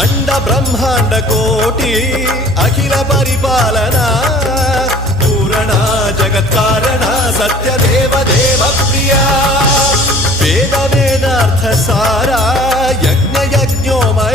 అండ బ్రహ్మాండ కోటి అఖిల పరిపాలన పూరణ జగత్కారణ సత్యదేవ దేవ ప్రియ వేద వేదార్థ సారా యజ్ఞ యజ్ఞోమయ